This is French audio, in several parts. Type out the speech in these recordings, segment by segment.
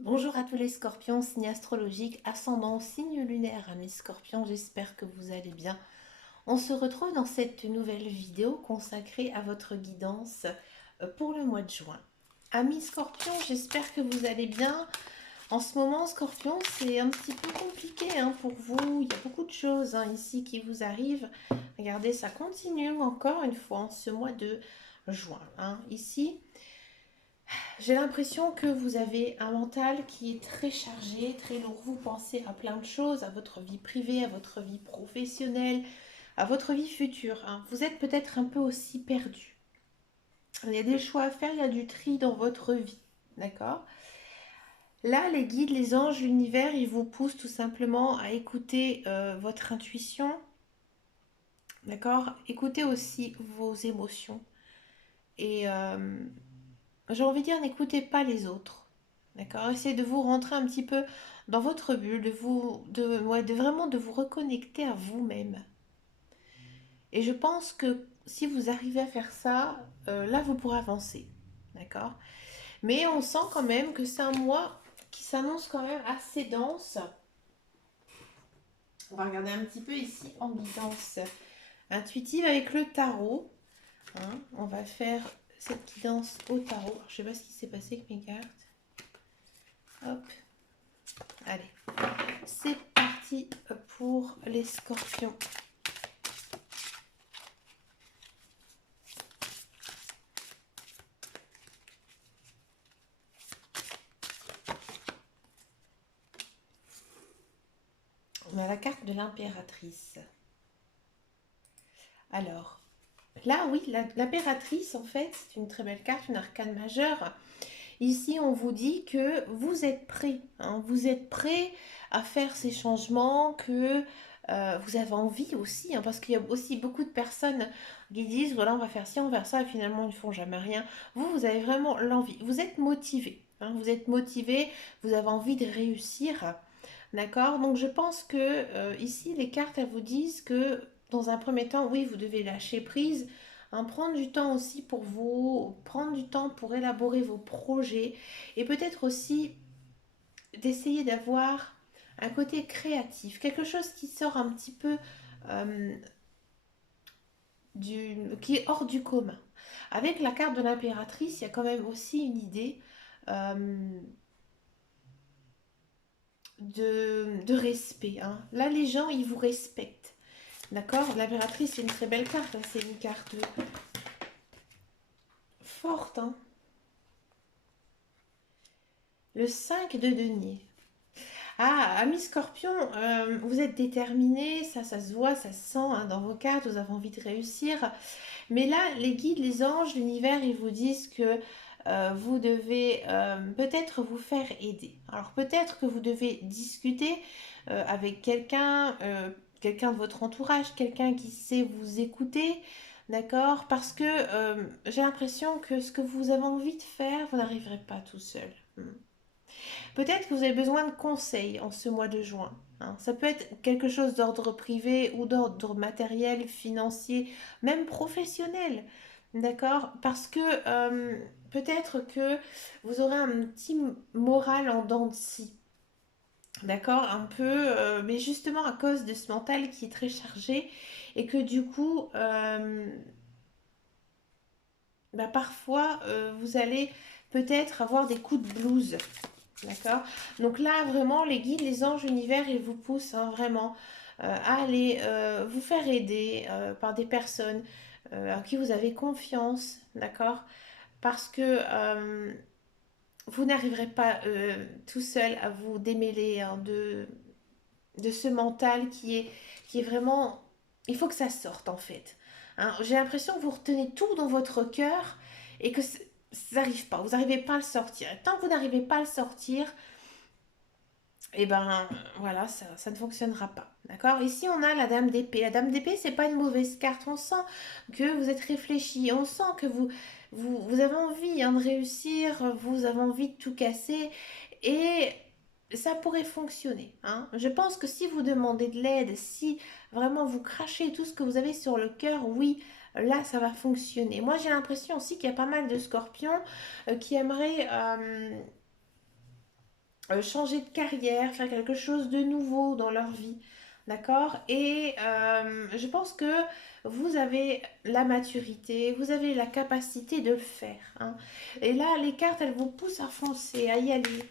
Bonjour à tous les scorpions, signe astrologique, ascendant, signe lunaire, amis scorpions, j'espère que vous allez bien. On se retrouve dans cette nouvelle vidéo consacrée à votre guidance pour le mois de juin. Amis scorpions, j'espère que vous allez bien. En ce moment, scorpion, c'est un petit peu compliqué pour vous. Il y a beaucoup de choses ici qui vous arrivent. Regardez, ça continue encore une fois en ce mois de juin. Ici, j'ai l'impression que vous avez un mental qui est très chargé, très lourd. Vous pensez à plein de choses, à votre vie privée, à votre vie professionnelle, à votre vie future. Vous êtes peut-être un peu aussi perdu. Il y a des choix à faire, il y a du tri dans votre vie. D'accord? Là, les guides, les anges, l'univers, ils vous poussent tout simplement à écouter votre intuition. D'accord? Écoutez aussi vos émotions. Et j'ai envie de dire, n'écoutez pas les autres. D'accord? Essayez de vous rentrer un petit peu dans votre bulle, de vraiment de vous reconnecter à vous-même. Et je pense que si vous arrivez à faire ça, là, vous pourrez avancer. D'accord? Mais on sent quand même que c'est un mois qui s'annonce quand même assez dense. On va regarder un petit peu ici en guidance intuitive avec le tarot. On va faire cette guidance au tarot. Alors, je sais pas ce qui s'est passé avec mes cartes. Hop, allez. C'est parti pour les scorpions. On a la carte de l'impératrice. Alors, là, oui, l'impératrice, en fait, c'est une très belle carte, une arcane majeure. Ici, on vous dit que vous êtes prêt. Vous êtes prêt à faire ces changements, que vous avez envie aussi, parce qu'il y a aussi beaucoup de personnes qui disent, voilà, on va faire ci, on va faire ça, et finalement, ils ne font jamais rien. Vous, vous avez vraiment l'envie. Vous êtes motivé. Vous êtes motivé, vous avez envie de réussir. D'accord? Donc, je pense que ici, les cartes, elles vous disent que dans un premier temps, oui, vous devez lâcher prise. Prendre du temps aussi pour vous, prendre du temps pour élaborer vos projets et peut-être aussi d'essayer d'avoir un côté créatif, quelque chose qui sort un petit peu euh, qui est hors du commun. Avec la carte de l'impératrice, il y a quand même aussi une idée euh, de respect. Là, les gens, ils vous respectent. D'accord? L'impératrice, c'est une très belle carte. C'est une carte forte. Le 5 de denier. Ah, ami Scorpion, vous êtes déterminé, ça se voit, ça se sent dans vos cartes, vous avez envie de réussir. Mais là, les guides, les anges, l'univers, ils vous disent que vous devez peut-être vous faire aider. Alors peut-être que vous devez discuter avec quelqu'un de votre entourage, quelqu'un qui sait vous écouter, d'accord? Parce que j'ai l'impression que ce que vous avez envie de faire, vous n'arriverez pas tout seul. Peut-être que vous avez besoin de conseils en ce mois de juin. Ça peut être quelque chose d'ordre privé ou d'ordre matériel, financier, même professionnel. D'accord? Parce que peut-être que vous aurez un petit moral en dents de scie. D'accord? Un peu, mais justement à cause de ce mental qui est très chargé et que du coup, parfois, vous allez peut-être avoir des coups de blues. D'accord? Donc là, vraiment, les guides, les anges, l'univers, ils vous poussent vraiment à aller vous faire aider par des personnes à qui vous avez confiance. D'accord? Parce que vous n'arriverez pas tout seul à vous démêler de ce mental qui est vraiment... Il faut que ça sorte en fait. J'ai l'impression que vous retenez tout dans votre cœur et que ça n'arrive pas. Vous n'arrivez pas à le sortir. Et tant que vous n'arrivez pas à le sortir, et ben voilà, ça ne fonctionnera pas. D'accord? Ici, on a la dame d'épée. La dame d'épée, c'est pas une mauvaise carte. On sent que vous êtes réfléchi. On sent que vous avez envie de réussir. Vous avez envie de tout casser. Et ça pourrait fonctionner. Je pense que si vous demandez de l'aide, si vraiment vous crachez tout ce que vous avez sur le cœur, oui, là, ça va fonctionner. Moi, j'ai l'impression aussi qu'il y a pas mal de scorpions qui aimeraient changer de carrière, faire quelque chose de nouveau dans leur vie. D'accord? Et je pense que vous avez la maturité, vous avez la capacité de le faire, hein. Et là, les cartes, elles vous poussent à foncer, à y aller.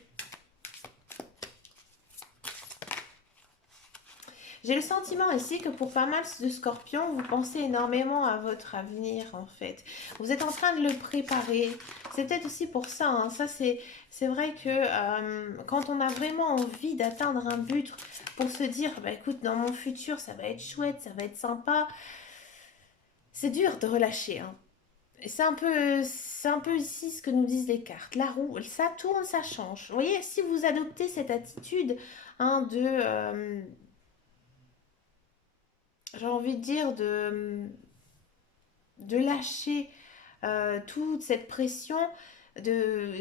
J'ai le sentiment ici que pour pas mal de scorpions, vous pensez énormément à votre avenir en fait. Vous êtes en train de le préparer. C'est peut-être aussi pour ça, hein. Ça, c'est vrai que quand on a vraiment envie d'atteindre un but pour se dire, bah écoute, dans mon futur, ça va être chouette, ça va être sympa, c'est dur de relâcher, hein. Et c'est un peu ici ce que nous disent les cartes. La roue, ça tourne, ça change. Vous voyez, si vous adoptez cette attitude, hein, j'ai envie de dire, de lâcher toute cette pression,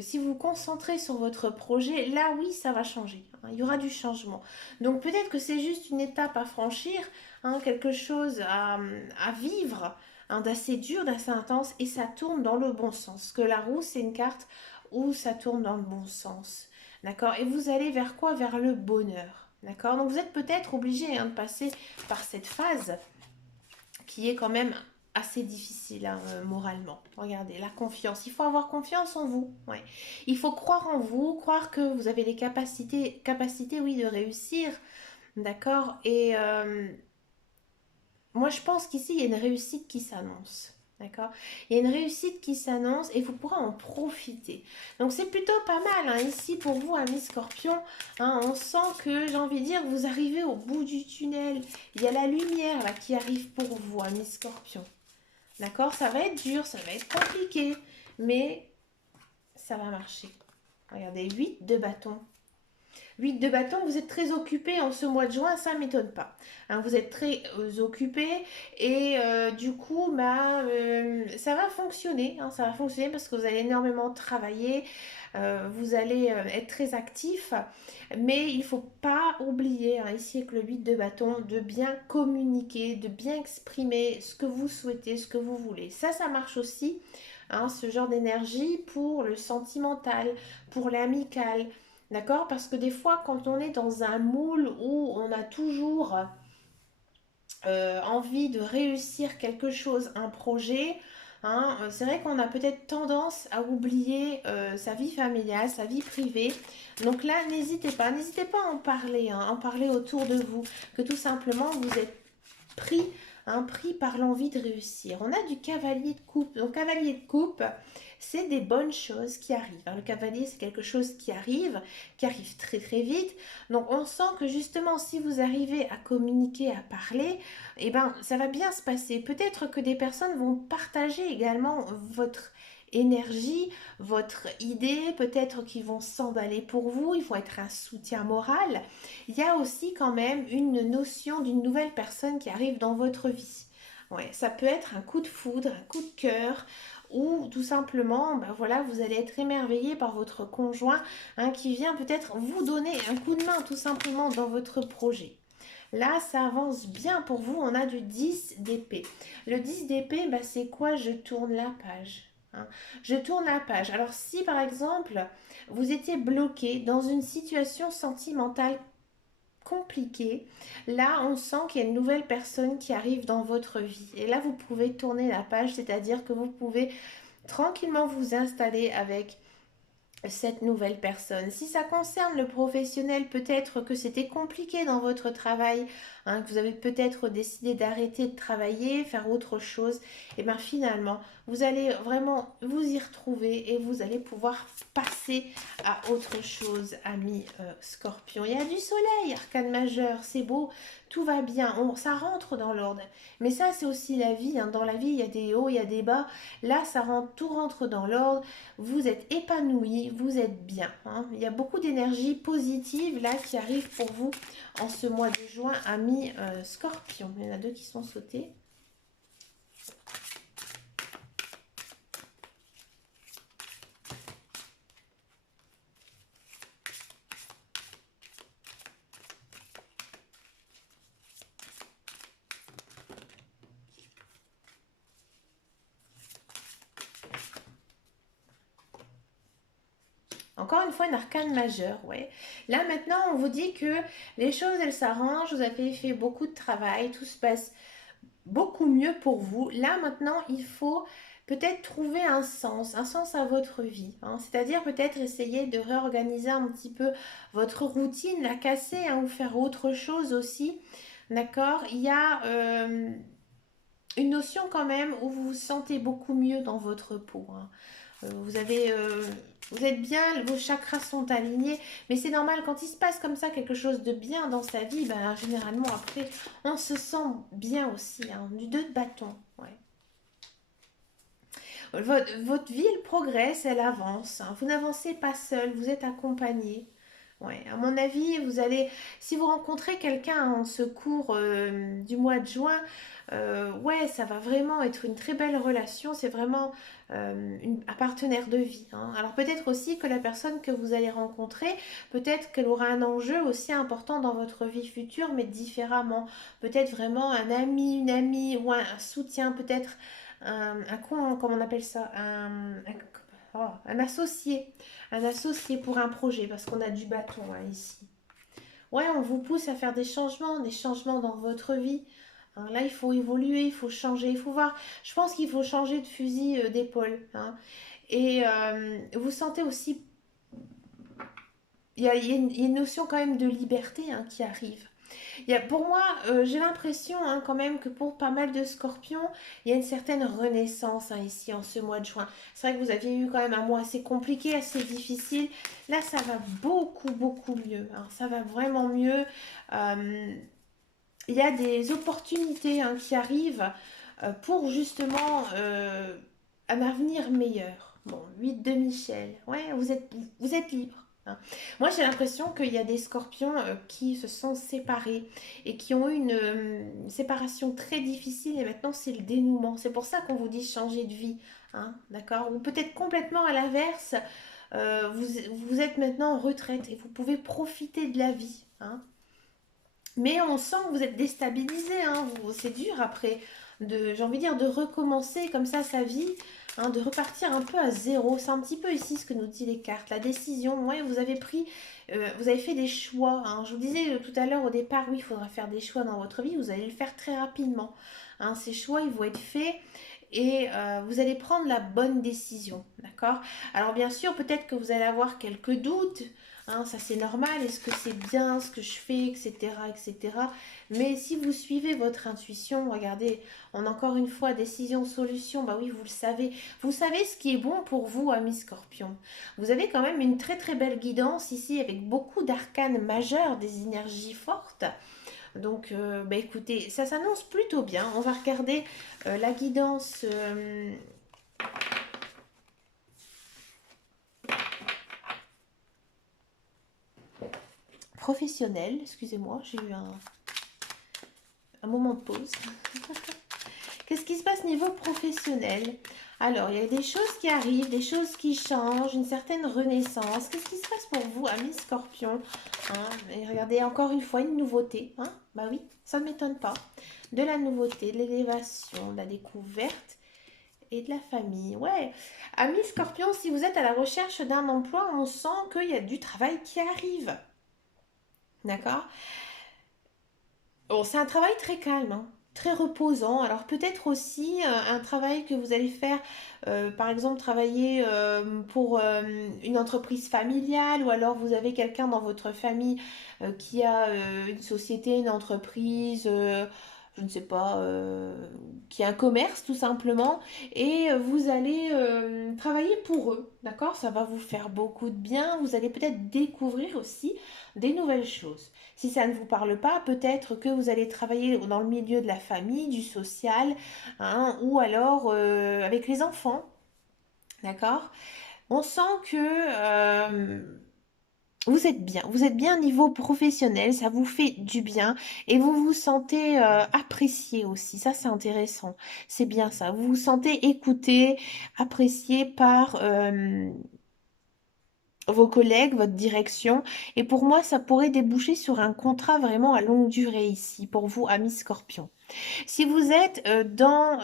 si vous vous concentrez sur votre projet, là oui, ça va changer, hein. Il y aura du changement. Donc peut-être que c'est juste une étape à franchir, hein, quelque chose à vivre, hein, d'assez dur, d'assez intense, et ça tourne dans le bon sens. Que la roue, c'est une carte où ça tourne dans le bon sens. D'accord? Et vous allez vers quoi? Vers le bonheur. D'accord? Donc vous êtes peut-être obligé, hein, de passer par cette phase qui est quand même assez difficile, hein, moralement. Regardez, la confiance. Il faut avoir confiance en vous. Ouais. Il faut croire en vous, croire que vous avez les capacités, oui, de réussir. D'accord. Et moi, je pense qu'ici, il y a une réussite qui s'annonce. D'accord? Il y a une réussite qui s'annonce et vous pourrez en profiter. Donc, c'est plutôt pas mal, hein, ici pour vous, amis Scorpion. Hein, on sent que, j'ai envie de dire, vous arrivez au bout du tunnel. Il y a la lumière là qui arrive pour vous, amis Scorpion. D'accord? Ça va être dur, ça va être compliqué, mais ça va marcher. Regardez, 8 de bâton. 8 de bâton, vous êtes très occupé en ce mois de juin, ça ne m'étonne pas. Hein, vous êtes très occupé et du coup, bah, ça va fonctionner. Hein, ça va fonctionner parce que vous allez énormément travailler, vous allez être très actif. Mais il ne faut pas oublier, hein, ici avec le 8 de bâton, de bien communiquer, de bien exprimer ce que vous souhaitez, ce que vous voulez. Ça marche aussi, hein, ce genre d'énergie pour le sentimental, pour l'amical. D'accord? Parce que des fois, quand on est dans un moule où on a toujours envie de réussir quelque chose, un projet, hein, c'est vrai qu'on a peut-être tendance à oublier sa vie familiale, sa vie privée. Donc là, n'hésitez pas à en parler, hein, à en parler autour de vous, que tout simplement vous êtes pris, hein, pris par l'envie de réussir. On a du cavalier de coupe. Donc cavalier de coupe, c'est des bonnes choses qui arrivent, hein. Le cavalier, c'est quelque chose qui arrive très très vite. Donc on sent que justement, si vous arrivez à communiquer, à parler, eh ben, ça va bien se passer. Peut-être que des personnes vont partager également votre énergie, votre idée, peut-être qu'ils vont s'emballer pour vous, il faut être un soutien moral. Il y a aussi quand même une notion d'une nouvelle personne qui arrive dans votre vie. Ouais, ça peut être un coup de foudre, un coup de cœur, ou tout simplement, ben voilà, vous allez être émerveillé par votre conjoint, hein, qui vient peut-être vous donner un coup de main tout simplement dans votre projet. Là, ça avance bien pour vous. On a du 10 d'épée. Le 10 d'épée, bah, c'est quoi? Je tourne la page, hein. Je tourne la page. Alors, si par exemple, vous étiez bloqué dans une situation sentimentale compliquée, là, on sent qu'il y a une nouvelle personne qui arrive dans votre vie. Et là, vous pouvez tourner la page, c'est-à-dire que vous pouvez tranquillement vous installer avec cette nouvelle personne. Si ça concerne le professionnel, peut-être que c'était compliqué dans votre travail, hein, que vous avez peut-être décidé d'arrêter de travailler, faire autre chose, et bien finalement, vous allez vraiment vous y retrouver et vous allez pouvoir passer à autre chose, ami Scorpion. Il y a du soleil, arcane majeur, c'est beau, tout va bien, ça rentre dans l'ordre. Mais ça, c'est aussi la vie, hein. Dans la vie, il y a des hauts, il y a des bas. Là, tout rentre dans l'ordre. Vous êtes épanoui, vous êtes bien, hein. Il y a beaucoup d'énergie positive là qui arrive pour vous en ce mois de juin, amis Scorpion. Il y en a deux qui sont sautés. Encore une fois, une arcane majeure, ouais. Là, maintenant, on vous dit que les choses, elles s'arrangent, vous avez fait beaucoup de travail, tout se passe beaucoup mieux pour vous. Là, maintenant, il faut peut-être trouver un sens à votre vie, hein. C'est-à-dire peut-être essayer de réorganiser un petit peu votre routine, la casser, hein, ou faire autre chose aussi. D'accord? Il y a une notion quand même où vous vous sentez beaucoup mieux dans votre peau, hein. Vous avez, vous êtes bien, vos chakras sont alignés, mais c'est normal quand il se passe comme ça quelque chose de bien dans sa vie, ben, généralement après on se sent bien aussi, hein, du deux de bâton. Ouais. Votre vie elle progresse, elle avance, hein. Vous n'avancez pas seul, vous êtes accompagné. Ouais, à mon avis, vous allez, si vous rencontrez quelqu'un en ce cours du mois de juin, ouais, ça va vraiment être une très belle relation. C'est vraiment un partenaire de vie, hein. Alors peut-être aussi que la personne que vous allez rencontrer, peut-être qu'elle aura un enjeu aussi important dans votre vie future, mais différemment. Peut-être vraiment un ami, une amie ou un soutien, peut-être comment on appelle ça, un associé pour un projet, parce qu'on a du bâton hein, ici. Ouais, on vous pousse à faire des changements dans votre vie. Hein, là, il faut évoluer, il faut changer, il faut voir. Je pense qu'il faut changer de fusil d'épaule, hein. Et vous sentez aussi, il y a une notion quand même de liberté hein, qui arrive. Pour moi, j'ai l'impression hein, quand même que pour pas mal de scorpions, il y a une certaine renaissance hein, ici en ce mois de juin. C'est vrai que vous aviez eu quand même un mois assez compliqué, assez difficile. Là, ça va beaucoup, beaucoup mieux, hein. Ça va vraiment mieux. Euh, il y a des opportunités hein, qui arrivent pour justement un avenir meilleur. Bon, 8 de Michel. Ouais, vous êtes libre, hein. Moi, j'ai l'impression qu'il y a des scorpions qui se sont séparés et qui ont eu une séparation très difficile et maintenant c'est le dénouement. C'est pour ça qu'on vous dit changer de vie, hein, d'accord? Ou peut-être complètement à l'inverse, vous, vous êtes maintenant en retraite et vous pouvez profiter de la vie, hein. Mais on sent que vous êtes déstabilisé, hein. C'est dur après, j'ai envie de dire, de recommencer comme ça sa vie, hein, de repartir un peu à zéro. C'est un petit peu ici ce que nous dit les cartes. La décision, ouais, vous avez fait des choix, hein. Je vous disais tout à l'heure au départ, oui, il faudra faire des choix dans votre vie. Vous allez le faire très rapidement, hein. Ces choix, ils vont être faits. Et vous allez prendre la bonne décision, d'accord? Alors bien sûr, peut-être que vous allez avoir quelques doutes, hein, ça c'est normal, est-ce que c'est bien ce que je fais, etc., etc. Mais si vous suivez votre intuition, regardez, encore une fois, décision, solution, bah oui, vous savez ce qui est bon pour vous, amis Scorpion. Vous avez quand même une très très belle guidance ici avec beaucoup d'arcanes majeurs, des énergies fortes. Donc, bah écoutez, ça s'annonce plutôt bien. On va regarder la guidance professionnelle. Excusez-moi, j'ai eu un moment de pause. Qu'est-ce qui se passe niveau professionnel? Alors, il y a des choses qui arrivent, des choses qui changent, une certaine renaissance. Qu'est-ce qui se passe pour vous, amis Scorpion, hein? Et regardez, encore une fois, une nouveauté, hein? Bah oui, ça ne m'étonne pas. De la nouveauté, de l'élévation, de la découverte et de la famille. Ouais, amis Scorpion, si vous êtes à la recherche d'un emploi, on sent qu'il y a du travail qui arrive. D'accord? Bon, c'est un travail très calme, hein, très reposant. Alors peut-être aussi un travail que vous allez faire, par exemple travailler pour une entreprise familiale ou alors vous avez quelqu'un dans votre famille qui a une société, une entreprise, je ne sais pas, qui a un commerce tout simplement et vous allez travailler pour eux, d'accord? Ça va vous faire beaucoup de bien. Vous allez peut-être découvrir aussi des nouvelles choses. Si ça ne vous parle pas, peut-être que vous allez travailler dans le milieu de la famille, du social, hein, ou alors avec les enfants, d'accord? On sent que vous êtes bien au niveau professionnel, ça vous fait du bien et vous vous sentez apprécié aussi. Ça, c'est intéressant. C'est bien ça. Vous vous sentez écouté, apprécié par vos collègues, votre direction. Et pour moi, ça pourrait déboucher sur un contrat vraiment à longue durée ici, pour vous, amis Scorpion. Si vous êtes dans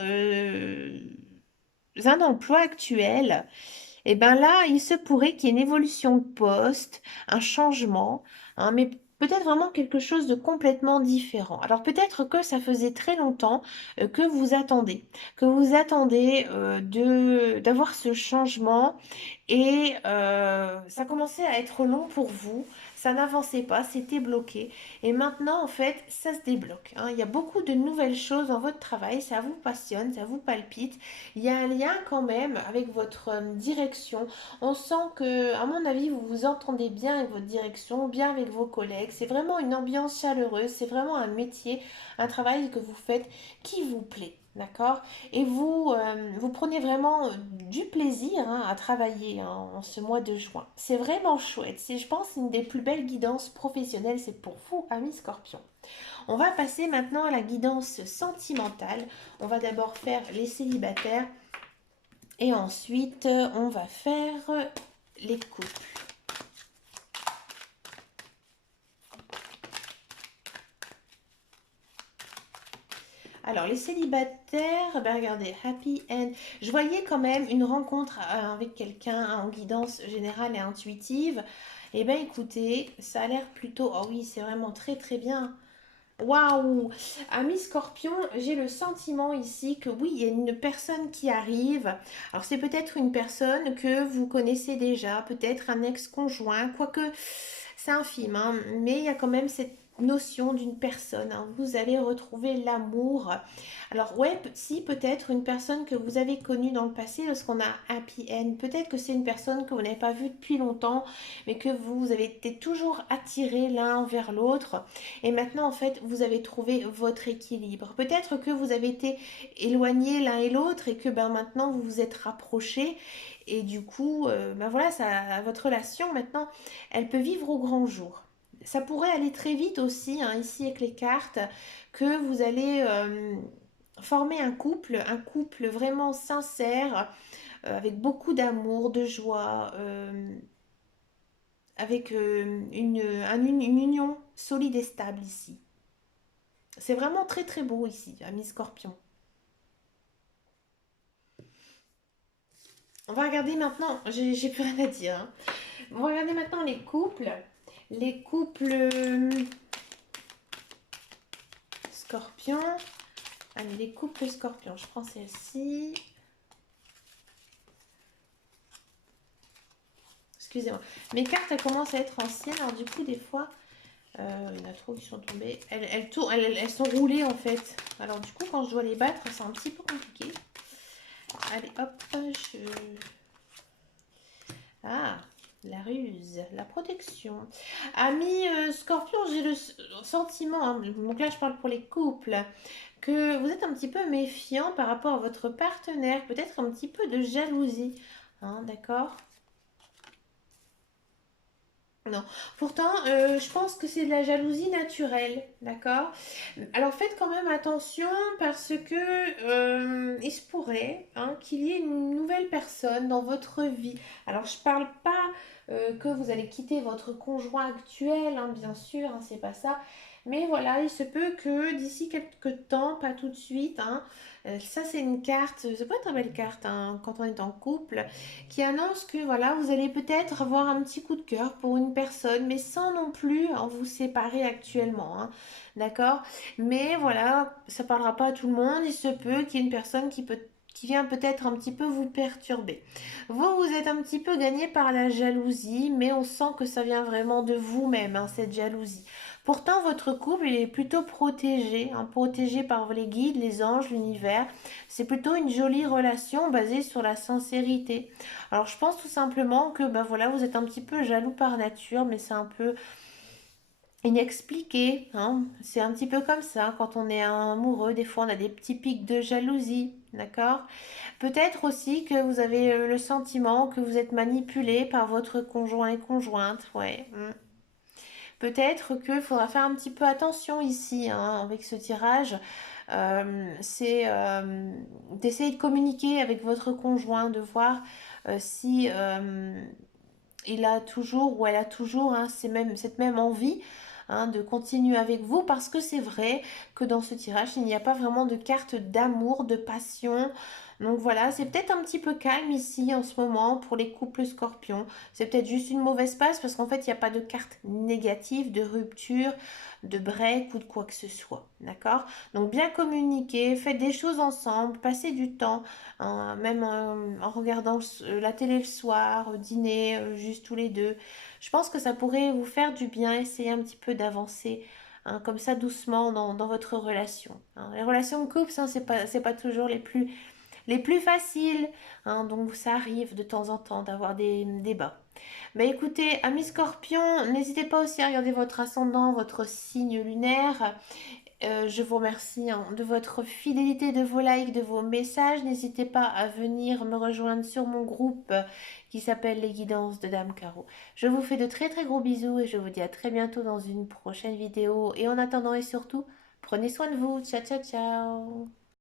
un emploi actuel Et bien là, il se pourrait qu'il y ait une évolution de poste, un changement, hein, mais peut-être vraiment quelque chose de complètement différent. Alors peut-être que ça faisait très longtemps que vous attendez d'avoir ce changement et ça commençait à être long pour vous, ça n'avançait pas, c'était bloqué. Et maintenant, en fait, ça se débloque, hein. Il y a beaucoup de nouvelles choses dans votre travail, ça vous passionne, ça vous palpite. Il y a un lien quand même avec votre direction. On sent que, à mon avis, vous vous entendez bien avec votre direction, bien avec vos collègues. C'est vraiment une ambiance chaleureuse, c'est vraiment un métier, un travail que vous faites qui vous plaît. D'accord? Et vous prenez vraiment du plaisir, hein, à travailler, hein, en ce mois de juin. C'est vraiment chouette. C'est, je pense, une des plus belles guidances professionnelles. C'est pour vous, amis Scorpion. On va passer maintenant à la guidance sentimentale. On va d'abord faire les célibataires et ensuite on va faire les couples. Alors, les célibataires, ben regardez, happy end. Je voyais quand même une rencontre avec quelqu'un en guidance générale et intuitive. Eh bien, écoutez, ça a l'air plutôt... Oh oui, c'est vraiment très très bien. Waouh! Ami Scorpion, j'ai le sentiment ici que oui, il y a une personne qui arrive. Alors, c'est peut-être une personne que vous connaissez déjà, peut-être un ex-conjoint, quoique c'est infime, hein, mais il y a quand même cette notion d'une personne, hein. Vous allez retrouver l'amour. Alors, ouais, si peut-être une personne que vous avez connue dans le passé, lorsqu'on a happy end, peut-être que c'est une personne que vous n'avez pas vue depuis longtemps, mais que vous avez été toujours attirés l'un vers l'autre. Et maintenant, en fait, vous avez trouvé votre équilibre. Peut-être que vous avez été éloignés l'un et l'autre et que ben, maintenant vous vous êtes rapprochés. Et du coup, ben voilà, ça, votre relation maintenant, elle peut vivre au grand jour. Ça pourrait aller très vite aussi, hein, ici avec les cartes, que vous allez former un couple vraiment sincère, avec beaucoup d'amour, de joie, avec une union solide et stable ici. C'est vraiment très très beau ici, ami Scorpion. On va regarder maintenant, j'ai plus rien à dire, hein. On va regarder maintenant les couples. Les couples Scorpion. Allez, les couples Scorpion. Je prends celle-ci. Excusez-moi. Mes cartes, elles commencent à être anciennes. Alors du coup, des fois, il y en a trop qui sont tombées. Elles sont roulées en fait. Alors du coup, quand je dois les battre, c'est un petit peu compliqué. Allez, hop, je... Ah, la ruse, la protection. Ami Scorpion, j'ai le sentiment, hein, donc là je parle pour les couples, que vous êtes un petit peu méfiant par rapport à votre partenaire, peut-être un petit peu de jalousie, hein, d'accord? Non. Pourtant, je pense que c'est de la jalousie naturelle, d'accord? Alors faites quand même attention parce que il se pourrait, hein, qu'il y ait une nouvelle personne dans votre vie. Alors je parle pas que vous allez quitter votre conjoint actuel, hein, bien sûr, hein, c'est pas ça. Mais voilà, il se peut que d'ici quelques temps, pas tout de suite, hein, ça c'est une carte, c'est pas une très belle carte, hein, quand on est en couple, qui annonce que voilà, vous allez peut-être avoir un petit coup de cœur pour une personne, mais sans non plus en vous séparer actuellement, hein, d'accord? Mais voilà, ça parlera pas à tout le monde, il se peut qu'il y ait une personne qui vient peut-être un petit peu vous perturber. Vous êtes un petit peu gagné par la jalousie, mais on sent que ça vient vraiment de vous-même, hein, cette jalousie. Pourtant, votre couple, il est plutôt protégé, hein, protégé par les guides, les anges, l'univers. C'est plutôt une jolie relation basée sur la sincérité. Alors, je pense tout simplement que ben voilà, vous êtes un petit peu jaloux par nature, mais c'est un peu inexpliqué, hein. C'est un petit peu comme ça, quand on est amoureux, des fois on a des petits pics de jalousie, d'accord? Peut-être aussi que vous avez le sentiment que vous êtes manipulé par votre conjoint et conjointe, ouais. Peut-être qu'il faudra faire un petit peu attention ici, hein, avec ce tirage. C'est d'essayer de communiquer avec votre conjoint, de voir si il a toujours ou elle a toujours, hein, cette même envie, hein, de continuer avec vous, parce que c'est vrai que dans ce tirage, il n'y a pas vraiment de carte d'amour, de passion. Donc voilà, c'est peut-être un petit peu calme ici en ce moment pour les couples scorpions. C'est peut-être juste une mauvaise passe parce qu'en fait, il n'y a pas de carte négative, de rupture, de break ou de quoi que ce soit. D'accord? Donc bien communiquer, faites des choses ensemble, passez du temps, hein, même en regardant la télé le soir, dîner, juste tous les deux. Je pense que ça pourrait vous faire du bien, essayer un petit peu d'avancer. Hein, comme ça doucement dans votre relation. Hein. Les relations de couple, ça, c'est pas toujours les plus faciles, hein, donc ça arrive de temps en temps d'avoir des débats. Mais écoutez, amis scorpions, n'hésitez pas aussi à regarder votre ascendant, votre signe lunaire. Je vous remercie hein, de votre fidélité, de vos likes, de vos messages. N'hésitez pas à venir me rejoindre sur mon groupe qui s'appelle Les Guidances de Dame Caro. Je vous fais de très très gros bisous et je vous dis à très bientôt dans une prochaine vidéo. Et en attendant et surtout, prenez soin de vous. Ciao ciao ciao.